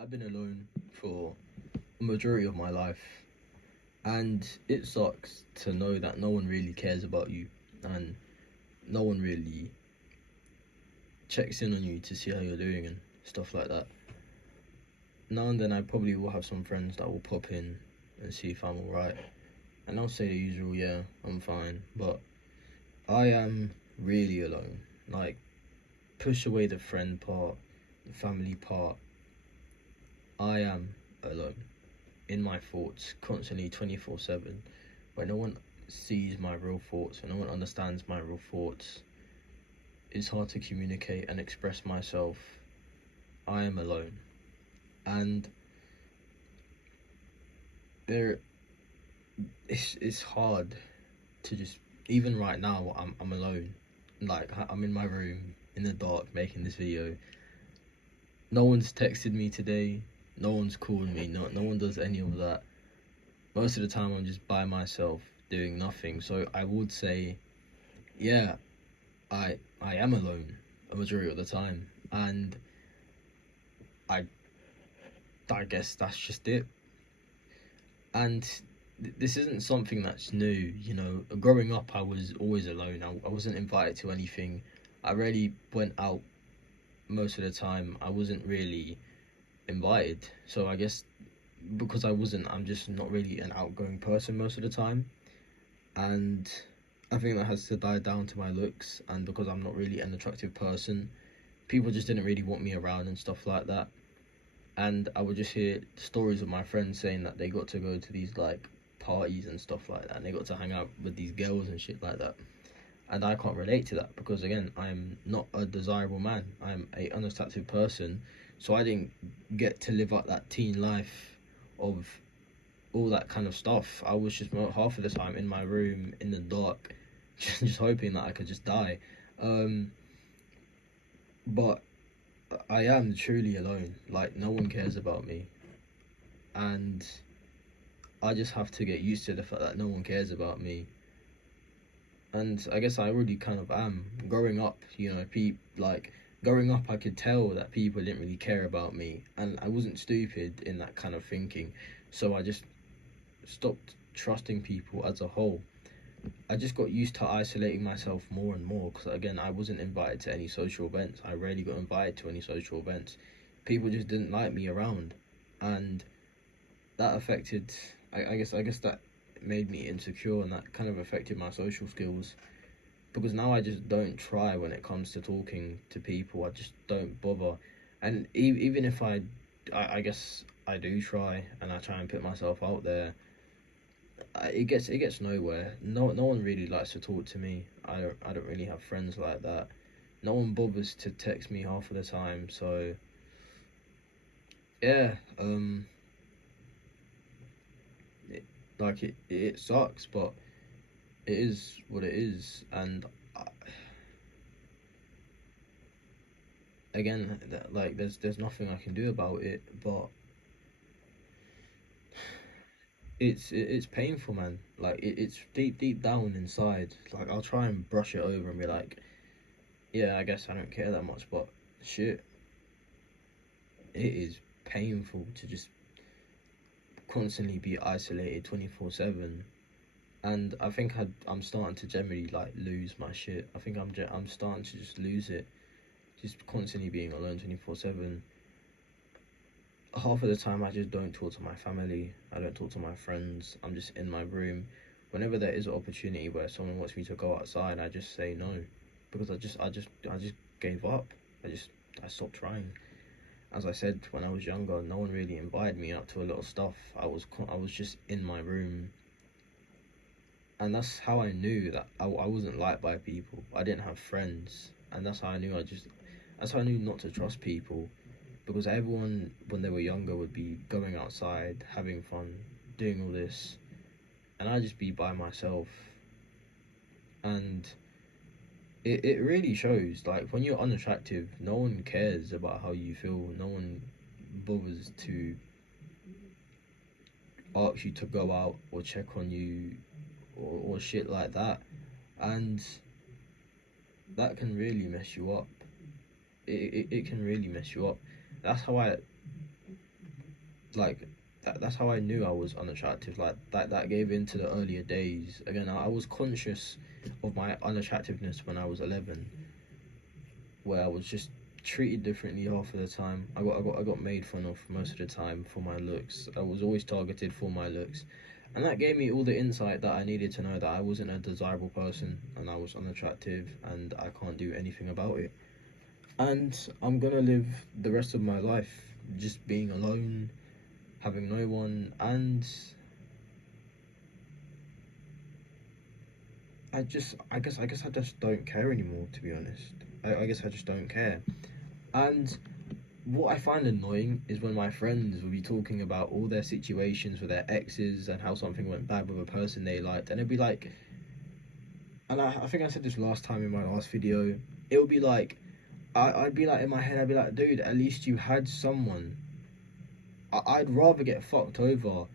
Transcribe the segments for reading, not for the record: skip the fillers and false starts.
I've been alone for a majority of my life, and it sucks to know that no one really cares about you, and no one really checks in on you to see how you're doing and stuff like that. Now and then, I probably will have some friends that will pop in and see if I'm alright, and I'll say the usual, yeah, I'm fine, but I am really alone. Like, push away the friend part, the family part, I am alone in my thoughts constantly 24/7, where no one sees my real thoughts and no one understands my real thoughts. It's hard to communicate and express myself. I am alone, and there it's hard to just, even right now I'm alone. Like, I'm in my room in the dark making this video. No one's texted me today, no one's called me, no one does any of that. Most of the time I'm just by myself doing nothing. So I would say, yeah, I am alone a majority of the time, and I I guess that's just it. And this isn't something that's new, you know. Growing up, I was always alone. I wasn't invited to anything. I rarely went out most of the time. I wasn't really invited. So I guess because I wasn't, I'm just not really an outgoing person most of the time. And I think that has to die down to my looks, and because I'm not really an attractive person, people just didn't really want me around and stuff like that. And I would just hear stories of my friends saying that they got to go to these like parties and stuff like that, and they got to hang out with these girls and shit like that. And I can't relate to that because, again, I'm not a desirable man. I'm a unattractive person, so I didn't get to live up that teen life of all that kind of stuff. I was just half of the time in my room in the dark, just hoping that I could just die. But I am truly alone. Like, no one cares about me, and I just have to get used to the fact that no one cares about me. And I guess I already kind of am. Growing up, you know, growing up, I could tell that people didn't really care about me, and I wasn't stupid in that kind of thinking. So I just stopped trusting people as a whole. I just got used to isolating myself more and more because, again, I wasn't invited to any social events. I rarely got invited to any social events. People just didn't like me around, and that affected. I guess that made me insecure, and that kind of affected my social skills. Because now I just don't try when it comes to talking to people. I just don't bother, and even if I guess I do try, and I try and put myself out there, it gets nowhere. No one really likes to talk to me. I don't really have friends like that. No one bothers to text me half of the time. So yeah, it, it sucks, but it is what it is. And again, like, there's nothing I can do about it. But it's painful, man. Like, it's deep down inside. Like, I'll try and brush it over and be like, yeah, I guess I don't care that much, but shit, it is painful to just constantly be isolated 24/7. And I think I'm starting to generally like lose my shit. I think I'm starting to just lose it, just constantly being alone 24/7. Half of the time I just don't talk to my family, I don't talk to my friends. I'm just in my room. Whenever there is an opportunity where someone wants me to go outside, I just say no, because I just gave up. I stopped trying. As I said, when I was younger, no one really invited me out to a lot of stuff. I was just in my room, and that's how I knew that I wasn't liked by people. I didn't have friends, and that's how I knew not to trust people, because everyone when they were younger would be going outside, having fun, doing all this, and I'd just be by myself. And it really shows. Like, when you're unattractive, no one cares about how you feel. No one bothers to ask you to go out or check on you, or shit like that. And that can really mess you up. It can really mess you up. That's how like that's how I knew I was unattractive. Like that gave into the earlier days. Again, I was conscious of my unattractiveness when I was 11, where I was just treated differently half of the time. I got made fun of most of the time for my looks. I was always targeted for my looks, and that gave me all the insight that I needed to know that I wasn't a desirable person and I was unattractive and I can't do anything about it. And I'm gonna live the rest of my life just being alone, having no one, and I guess I just don't care anymore, to be honest. I guess I just don't care. And what I find annoying is when my friends will be talking about all their situations with their exes and how something went bad with a person they liked, and it'd be like, and I think I said this last time in my last video, it would be like, I'd be like, in my head, I'd be like, dude, at least you had someone. I'd rather get fucked over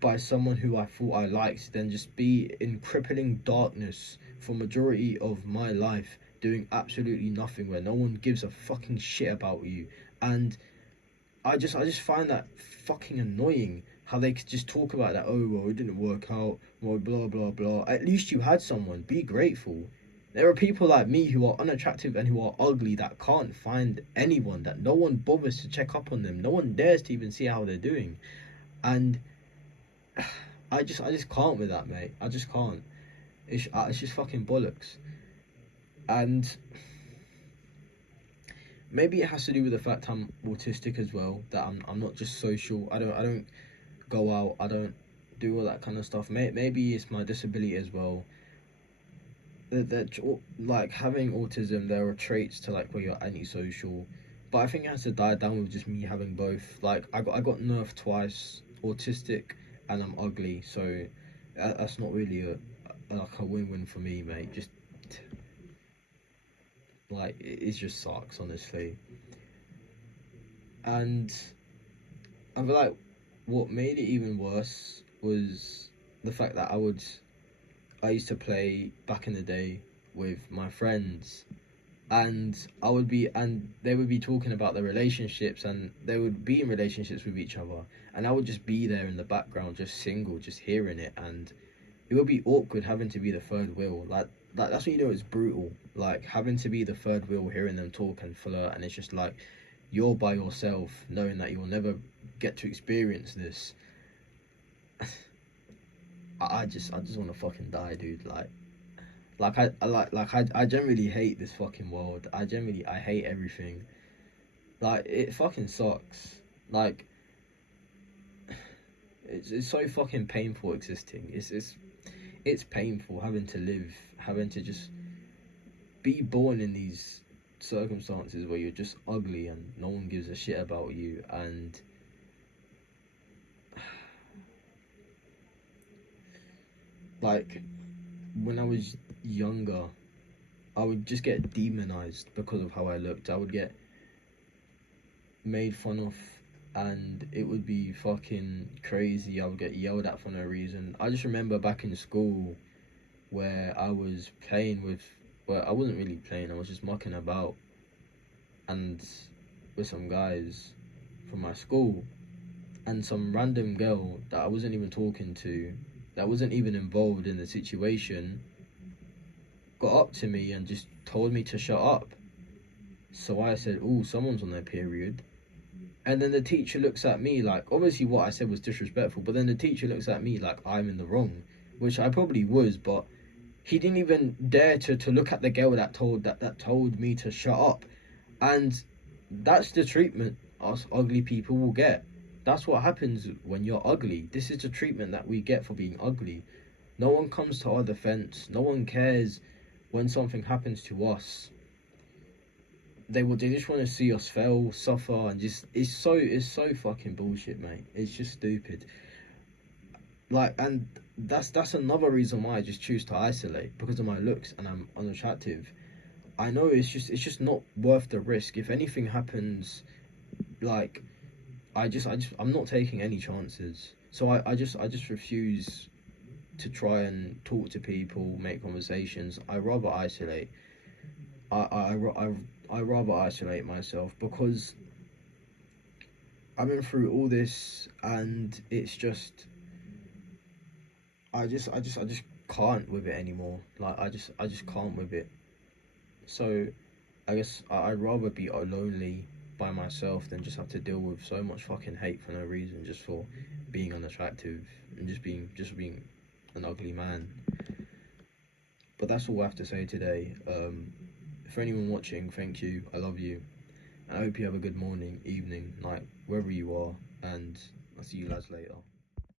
by someone who I thought I liked than just be in crippling darkness for majority of my life doing absolutely nothing where no one gives a fucking shit about you. And I just find that fucking annoying how they could just talk about that. Oh well, it didn't work out. Well, blah blah blah. At least you had someone. Be grateful. There are people like me who are unattractive and who are ugly that can't find anyone. That no one bothers to check up on them. No one dares to even see how they're doing. And I just can't with that, mate. I just can't. It's just fucking bollocks. And maybe it has to do with the fact I'm autistic as well. That I'm not just social. I don't go out. I don't do all that kind of stuff. Maybe it's my disability as well. That like having autism, there are traits to like where you're antisocial, but I think it has to die down with just me having both. Like I got nerfed twice, autistic, and I'm ugly, so that's not really like a win-win for me, mate. Just like it just sucks, honestly. And I feel like what made it even worse was the fact that I used to play back in the day with my friends, and they would be talking about their relationships, and they would be in relationships with each other, and I would just be there in the background, just single, just hearing it, and it would be awkward having to be the third wheel. Like that's when you know it's brutal. Like having to be the third wheel, hearing them talk and flirt, and it's just like you're by yourself, knowing that you'll never get to experience this. I just want to fucking die, dude. I generally hate this fucking world. I hate everything. Like it fucking sucks. Like it's so fucking painful existing. It's painful having to live, having to just be born in these circumstances where you're just ugly and no one gives a shit about you. And like when I was younger, I would just get demonized because of how I looked. I would get made fun of, and it would be fucking crazy. I would get yelled at for no reason. I just remember back in school where I was playing with, well, I wasn't really playing, I was just mucking about, and with some guys from my school, and some random girl that I wasn't even talking to, that wasn't even involved in the situation, got up to me and just told me to shut up. So I said, "Oh, someone's on their period." And then the teacher looks at me like, obviously what I said was disrespectful, but then the teacher looks at me like I'm in the wrong, which I probably was, but he didn't even dare to look at the girl that told me to shut up. And that's the treatment us ugly people will get. That's what happens when you're ugly. This is the treatment that we get for being ugly. No one comes to our defense. No one cares when something happens to us. They just want to see us fail, suffer, and just it's so fucking bullshit, mate. It's just stupid. Like, and that's another reason why I just choose to isolate, because of my looks and I'm unattractive. I know it's just not worth the risk. If anything happens, like I'm not taking any chances. So I just refuse to try and talk to people, make conversations. I rather isolate. I rather isolate myself, because I've been through all this, and it's just, I just can't with it anymore. Like I just can't with it. So I guess I'd rather be lonely by myself than just have to deal with so much fucking hate for no reason, just for being unattractive and just being an ugly man. But that's all I have to say today. For anyone watching, thank you. I love you. I hope you have a good morning, evening, night, wherever you are, and I'll see you lads later.